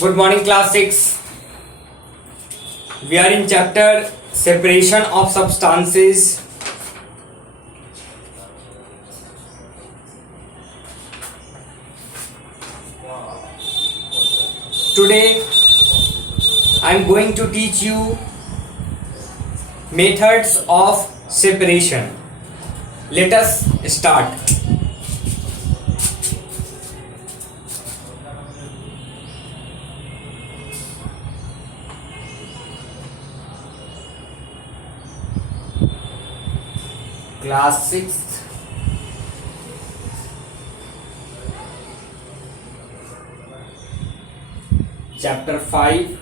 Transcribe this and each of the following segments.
Good morning, class 6. We are in chapter separation of substances. Today I am going to teach you methods of separation. Let us start. Class 6th. Chapter 5.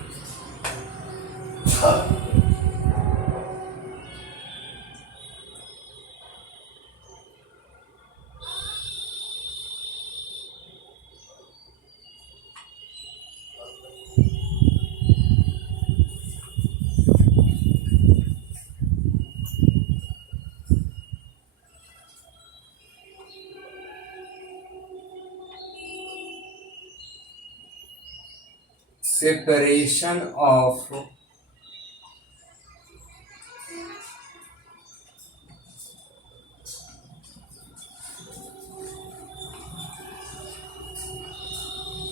Separation of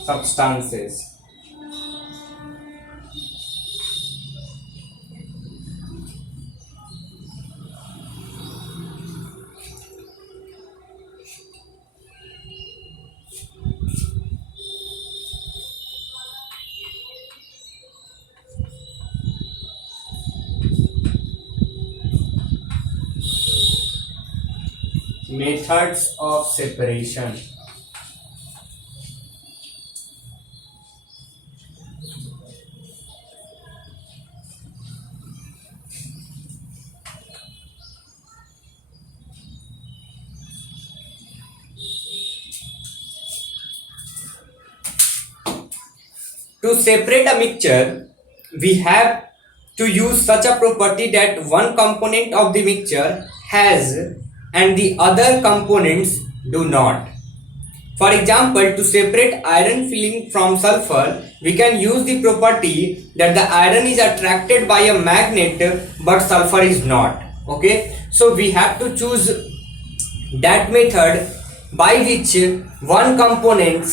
substances. Methods of separation. To separate a mixture, we have to use such a property that one component of the mixture has and the other components do not. For example, to separate iron filling from sulfur, we can use the property that the iron is attracted by a magnet but sulfur is not. Okay, so we have to choose that method by which one component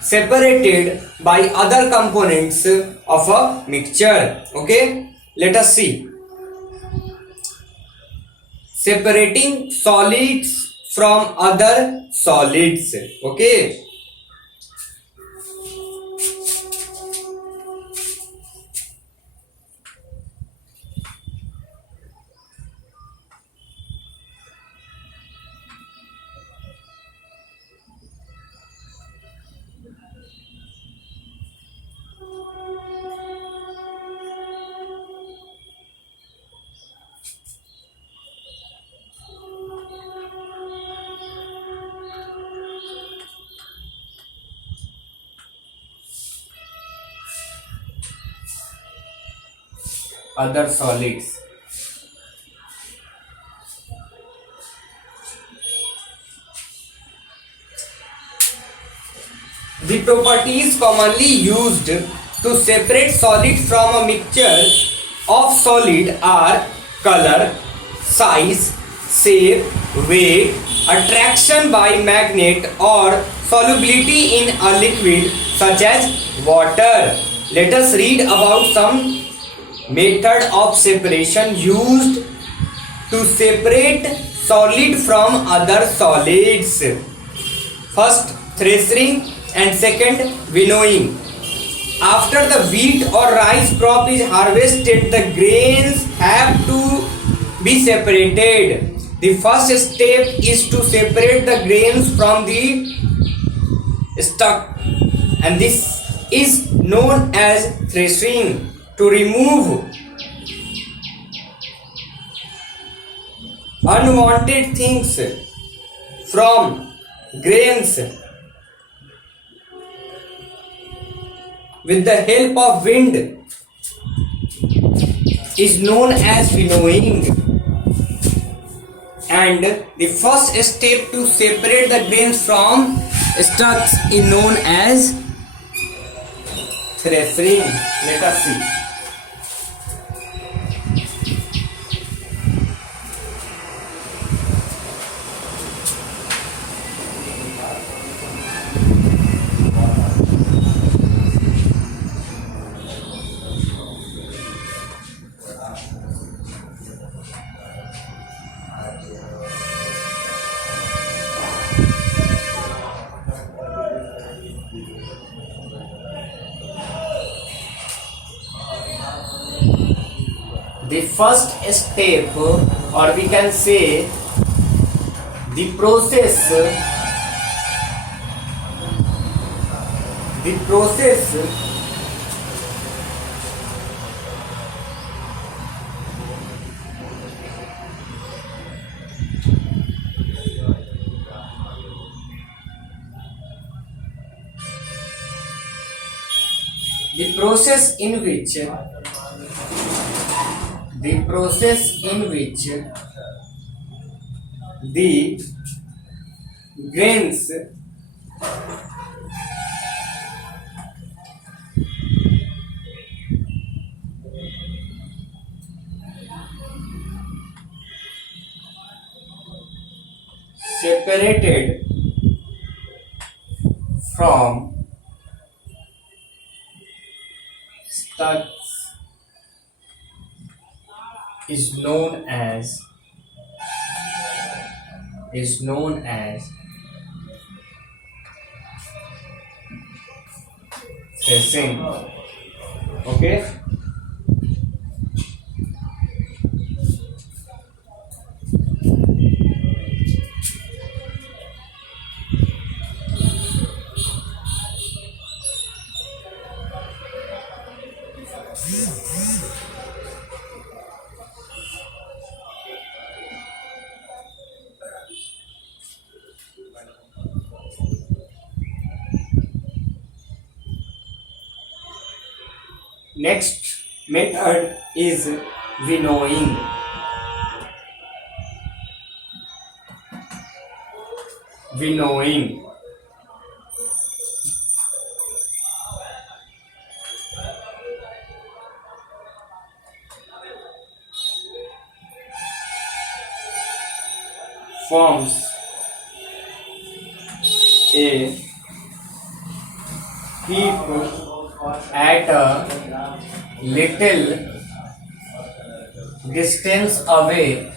separated by other components of a mixture. Okay, let us see. Separating solids from other solids. Okay, other solids. The property is commonly used to separate solid from a mixture of solid are color, size, shape, weight, attraction by magnet or solubility in a liquid such as water. Let us read about some method of separation used to separate solid from other solids. First, threshing and second, winnowing. After the wheat or rice crop is harvested, the grains have to be separated. The first step is to separate the grains from the stalk, and this is known as threshing. To remove unwanted things from grains with the help of wind is known as winnowing. And the first step to separate the grains from stalks is known as threshing. Let us see. The first step, or we can say the process the process in which the grains separated from stalks is known as threshing. Okay. Next method is winnowing. Forms a heap at a little distance away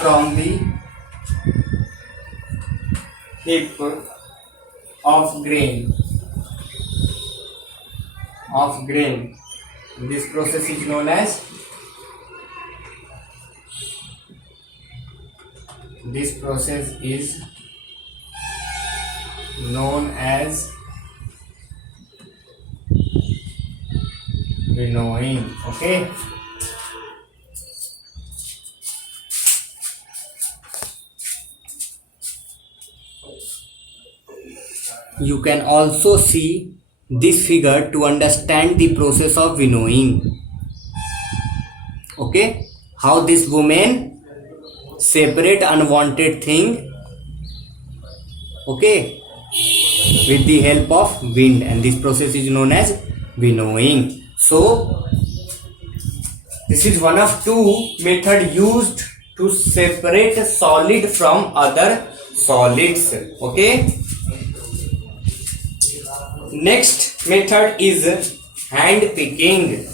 from the heap of grain. This process is known as winnowing. Okay. You can also see this figure to understand the process of winnowing. Okay, how this woman separate unwanted thing, okay, with the help of wind, and this process is known as winnowing. So this is one of two methods used to separate solid from other solids. Okay. Next method is hand picking.